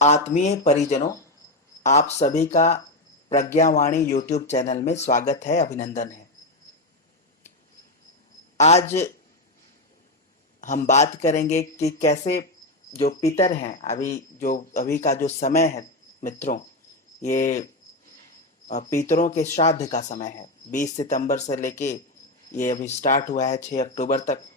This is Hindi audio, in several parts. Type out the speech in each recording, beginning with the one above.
आत्मीय परिजनों, आप सभी का प्रज्ञावाणी यूट्यूब चैनल में स्वागत है, अभिनंदन है। आज हम बात करेंगे कि कैसे जो पितर हैं, अभी का जो समय है मित्रों, ये पितरों के श्राद्ध का समय है। 20 सितंबर से लेके ये अभी स्टार्ट हुआ है 6 अक्टूबर तक।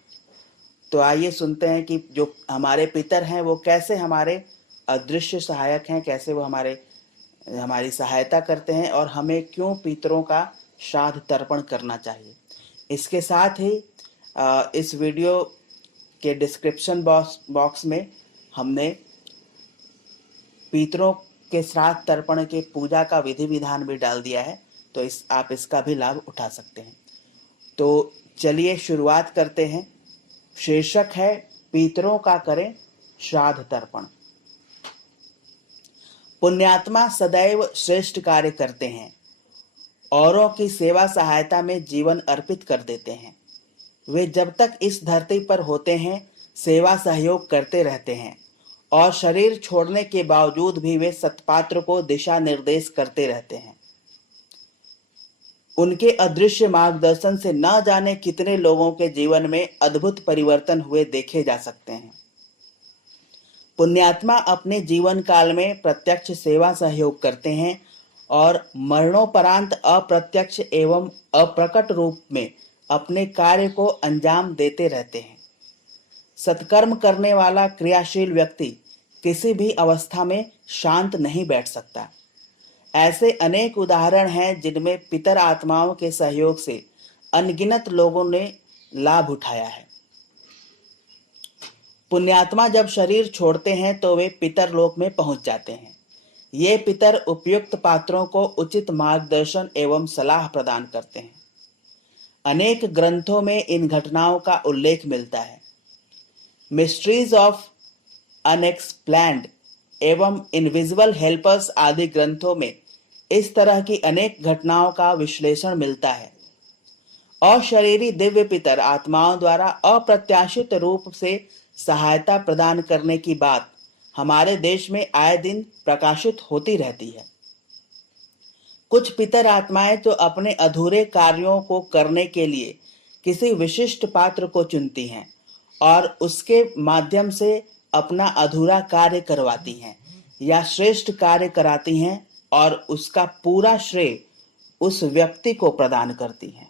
तो आइए सुनते हैं कि जो हमारे पितर हैं वो कैसे हमारे अदृश्य सहायक हैं, कैसे वो हमारी सहायता करते हैं और हमें क्यों पितरों का श्राद्ध तर्पण करना चाहिए। इसके साथ ही इस वीडियो के डिस्क्रिप्शन बॉक्स में हमने पितरों के श्राद्ध तर्पण के पूजा का विधि विधान भी डाल दिया है, तो आप इसका भी लाभ उठा सकते हैं। तो चलिए शुरुआत करते हैं। शीर्षक है पितरों का करें श्राद्ध तर्पण। पुण्यात्मा सदैव श्रेष्ठ कार्य करते हैं, औरों की सेवा सहायता में जीवन अर्पित कर देते हैं। वे जब तक इस धरती पर होते हैं सेवा सहयोग करते रहते हैं और शरीर छोड़ने के बावजूद भी वे सत्पात्र को दिशा निर्देश करते रहते हैं। उनके अदृश्य मार्गदर्शन से न जाने कितने लोगों के जीवन में अद्भुत परिवर्तन हुए देखे जा सकते हैं। पुण्यात्मा अपने जीवन काल में प्रत्यक्ष सेवा सहयोग करते हैं और मरणोपरांत अप्रत्यक्ष एवं अप्रकट रूप में अपने कार्य को अंजाम देते रहते हैं। सत्कर्म करने वाला क्रियाशील व्यक्ति किसी भी अवस्था में शांत नहीं बैठ सकता। ऐसे अनेक उदाहरण हैं जिनमें पितर आत्माओं के सहयोग से अनगिनत लोगों ने लाभ उठाया है। पुण्यात्मा जब शरीर छोड़ते हैं तो वे पितर लोक में पहुंच जाते हैं। ये पितर उपयुक्त पात्रों को उचित मार्गदर्शन एवं सलाह प्रदान करते हैं। अनेक ग्रंथों में इन घटनाओं का उल्लेख मिलता है। मिस्ट्रीज ऑफ अनएक्सप्लेन्ड एवं इनविजिबल हेल्पर्स आदि ग्रंथों में इस तरह की अनेक घटनाओं का विश्लेषण मिलता है। अशरीरी दिव्य पितर आत्माओं द्वारा अप्रत्याशित रूप से सहायता प्रदान करने की बात हमारे देश में आए दिन प्रकाशित होती रहती है। कुछ पितर आत्माएं तो अपने अधूरे कार्यों को करने के लिए किसी विशिष्ट पात्र को चुनती हैं और उसके माध्यम से अपना अधूरा कार्य करवाती हैं या श्रेष्ठ कार्य कराती हैं और उसका पूरा श्रेय उस व्यक्ति को प्रदान करती हैं।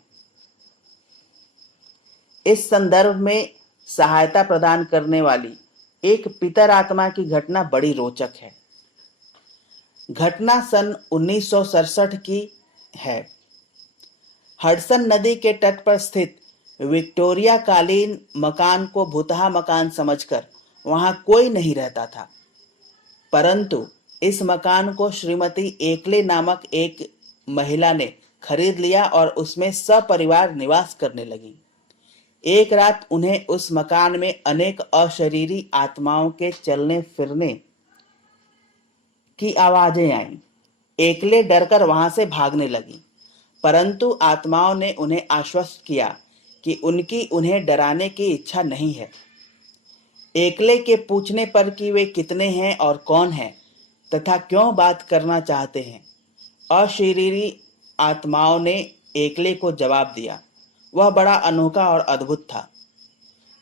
इस संदर्भ में सहायता प्रदान करने वाली एक पितर आत्मा की घटना बड़ी रोचक है। घटना सन 1967 की है। हडसन नदी के तट पर स्थित विक्टोरिया कालीन मकान को भुतहा मकान समझकर वहां कोई नहीं रहता था, परंतु इस मकान को श्रीमती एकले नामक एक महिला ने खरीद लिया और उसमें सपरिवार निवास करने लगी। एक रात उन्हें उस मकान में अनेक अशरीरी आत्माओं के चलने फिरने की आवाजें आईं। एकले डरकर वहां से भागने लगी, परंतु आत्माओं ने उन्हें आश्वस्त किया कि उनकी उन्हें डराने की इच्छा नहीं है। एकले के पूछने पर कि वे कितने हैं और कौन हैं तथा क्यों बात करना चाहते हैं, अशरीरी आत्माओं ने एकले को जवाब दिया। वह बड़ा अनोखा और अद्भुत था।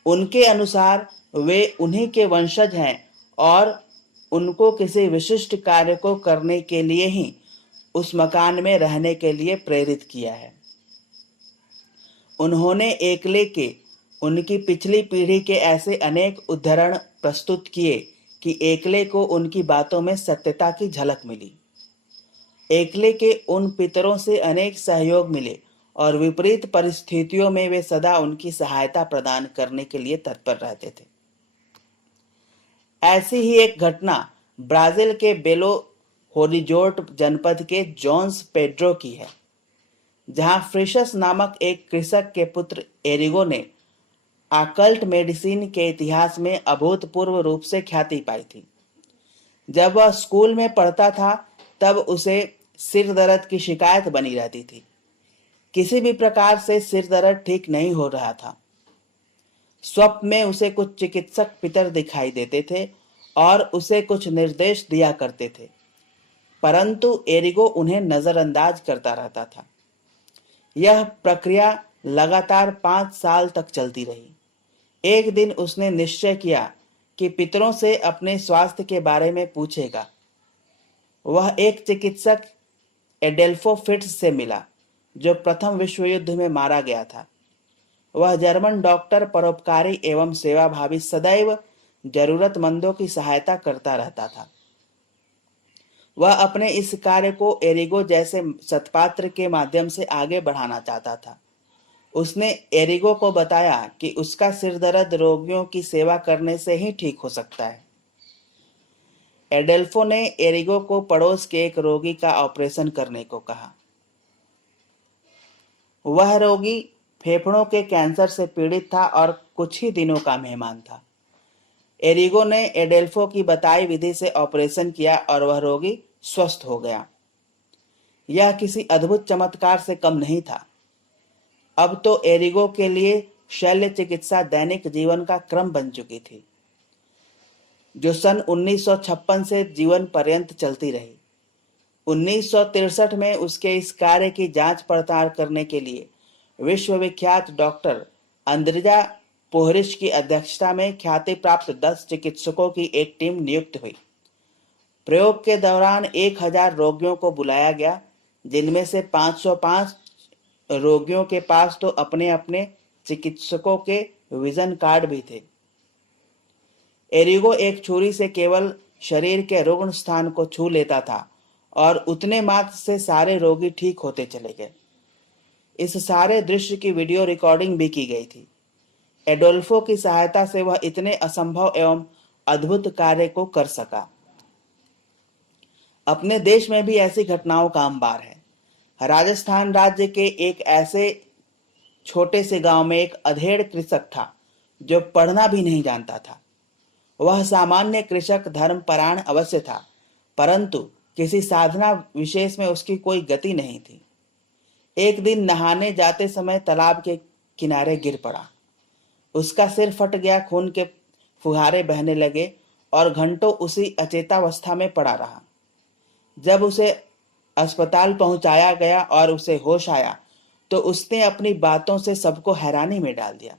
उनके अनुसार वे उन्हीं के वंशज हैं और उनको किसी विशिष्ट कार्य को करने के लिए ही उस मकान में रहने के लिए प्रेरित किया है। उन्होंने एकले के उनकी पिछली पीढ़ी के ऐसे अनेक उदाहरण प्रस्तुत किए कि एकले को उनकी बातों में सत्यता की झलक मिली। एकले के उन पितरों से अनेक सहयोग मिले और विपरीत परिस्थितियों में वे सदा उनकी सहायता प्रदान करने के लिए तत्पर रहते थे। ऐसी ही एक घटना ब्राजील के बेलो होरिजोर्ट जनपद के जोन्स पेड्रो की है, जहां फ्रिशस नामक एक कृषक के पुत्र एरिगो ने आकल्ट मेडिसिन के इतिहास में अभूतपूर्व रूप से ख्याति पाई थी। जब वह स्कूल में पढ़ता था तब उसे सिर दर्द की शिकायत बनी रहती थी। किसी भी प्रकार से सिर दर्द ठीक नहीं हो रहा था। स्वप्न में उसे कुछ चिकित्सक पितर दिखाई देते थे और उसे कुछ निर्देश दिया करते थे, परंतु एरिगो उन्हें नजरअंदाज करता रहता था। यह प्रक्रिया लगातार 5 साल तक चलती रही। एक दिन उसने निश्चय किया कि पितरों से अपने स्वास्थ्य के बारे में पूछेगा। वह एक चिकित्सक एडेल्फो फिट्स से मिला, जो प्रथम विश्व युद्ध में मारा गया था। वह जर्मन डॉक्टर, परोपकारी एवं सेवाभावी, सदैव जरूरतमंदों की सहायता करता रहता था। वह अपने इस कार्य को एरिगो जैसे सत्पात्र के माध्यम से आगे बढ़ाना चाहता था। उसने एरिगो को बताया कि उसका सिर दर्द रोगियों की सेवा करने से ही ठीक हो सकता है। एडेल्फो ने एरिगो को पड़ोस के एक रोगी का ऑपरेशन करने को कहा। वह रोगी फेफड़ों के कैंसर से पीड़ित था और कुछ ही दिनों का मेहमान था। एरिगो ने एडेल्फो की बताई विधि से ऑपरेशन किया और वह रोगी स्वस्थ हो गया। यह किसी अद्भुत चमत्कार से कम नहीं था। अब तो एरिगो के लिए शल्य चिकित्सा दैनिक जीवन का क्रम बन चुकी थी, जो सन 1956 से जीवन पर्यंत चलती रही। 1963 में उसके इस कार्य की जांच पड़ताल करने के लिए विश्वविख्यात डॉक्टर अंद्रिजा पोहरिश की अध्यक्षता में ख्याति प्राप्त 10 चिकित्सकों की एक टीम नियुक्त हुई। प्रयोग के दौरान 1000 रोगियों को बुलाया गया, जिनमें से 505 रोगियों के पास तो अपने अपने चिकित्सकों के विजन कार्ड भी थे। एरिगो एक छुरी से केवल शरीर के रुग्ण स्थान को छू लेता था और उतने मात्र से सारे रोगी ठीक होते चले गए। इस सारे दृश्य की वीडियो रिकॉर्डिंग भी की गई थी। एडोल्फो की सहायता से वह इतने असंभव एवं अद्भुत कार्य को कर सका। अपने देश में भी ऐसी घटनाओं का अंबार है। राजस्थान राज्य के एक ऐसे छोटे से गांव में एक अधेड़ कृषक था, जो पढ़ना भी नहीं जानता था। वह सामान्य कृषक धर्मपरायण अवश्य था, परंतु किसी साधना विशेष में उसकी कोई गति नहीं थी। एक दिन नहाने जाते समय तालाब के किनारे गिर पड़ा। उसका सिर फट गया, खून के फुहारे बहने लगे और घंटों उसी अचेतावस्था में पड़ा रहा। जब उसे अस्पताल पहुंचाया गया और उसे होश आया, तो उसने अपनी बातों से सबको हैरानी में डाल दिया।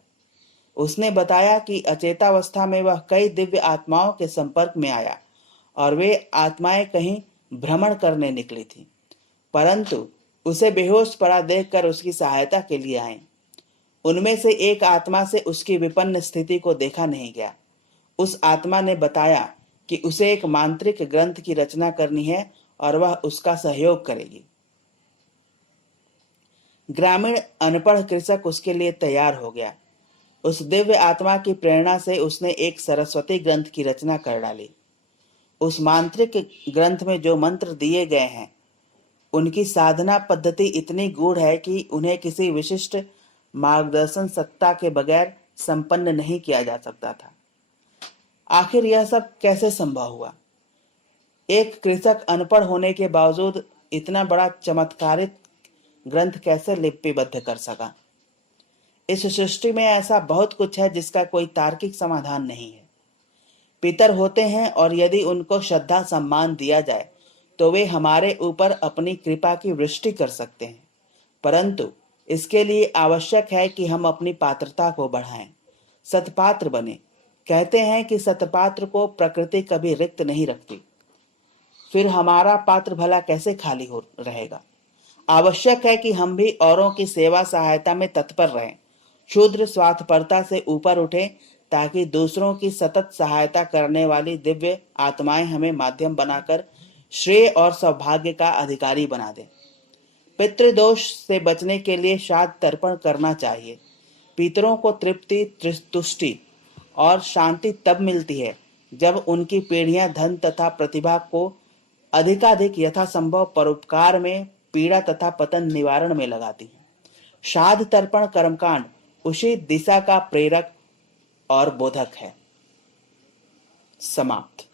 उसने बताया कि अचेतावस्था में वह कई दिव्य आत्माओं के संपर्क में आया और वे आत्माएं कहीं भ्रमण करने निकली थी, परंतु उसे बेहोश पड़ा देखकर उसकी सहायता के लिए आए। उनमें से एक आत्मा से उसकी विपन्न स्थिति को देखा नहीं गया। उस आत्मा ने बताया कि उसे एक मांत्रिक ग्रंथ की रचना करनी है और वह उसका सहयोग करेगी। ग्रामीण अनपढ़ कृषक उसके लिए तैयार हो गया। उस दिव्य आत्मा की प्रेरणा से उसने एक सरस्वती ग्रंथ की रचना कर डाली। उस मांत्रिक ग्रंथ में जो मंत्र दिए गए हैं, उनकी साधना पद्धति इतनी गूढ़ है कि उन्हें किसी विशिष्ट मार्गदर्शन सत्ता के बगैर संपन्न नहीं किया जा सकता था। आखिर यह सब कैसे संभव हुआ? एक कृषक अनपढ़ होने के बावजूद इतना बड़ा चमत्कारिक ग्रंथ कैसे लिपिबद्ध कर सका? इस सृष्टि में ऐसा बहुत कुछ है जिसका कोई तार्किक समाधान नहीं है। पितर होते हैं और यदि उनको श्रद्धा सम्मान दिया जाए तो वे हमारे ऊपर अपनी कृपा की वृष्टि कर सकते हैं, परंतु इसके लिए आवश्यक है कि हम अपनी पात्रता को बढ़ाएं, सत्पात्र बने। कहते हैं कि सत्पात्र को प्रकृति कभी रिक्त नहीं रखती, फिर हमारा पात्र भला कैसे खाली हो रहेगा? आवश्यक है कि हम भी औरों की सेवा सहायता में तत्पर रहें, क्षुद्र स्वार्थपरता से ऊपर उठें, ताकि दूसरों की सतत सहायता करने वाली दिव्य आत्माएं हमें माध्यम बनाकर श्रेय और सौभाग्य का अधिकारी बना दें। पितृदोष से बचने के लिए श्राद्ध तर्पण करना चाहिए। पितरों को तृप्ति, तुष्टि और शांति तब मिलती है जब उनकी पीढ़ियां धन तथा प्रतिभा को अधिकाधिक यथासंभव परोपकार में, पीड़ा तथा पतन निवारण में लगाती हैं। श्राद्ध तर्पण कर्मकांड उसी दिशा का प्रेरक और बोधक है। समाप्त।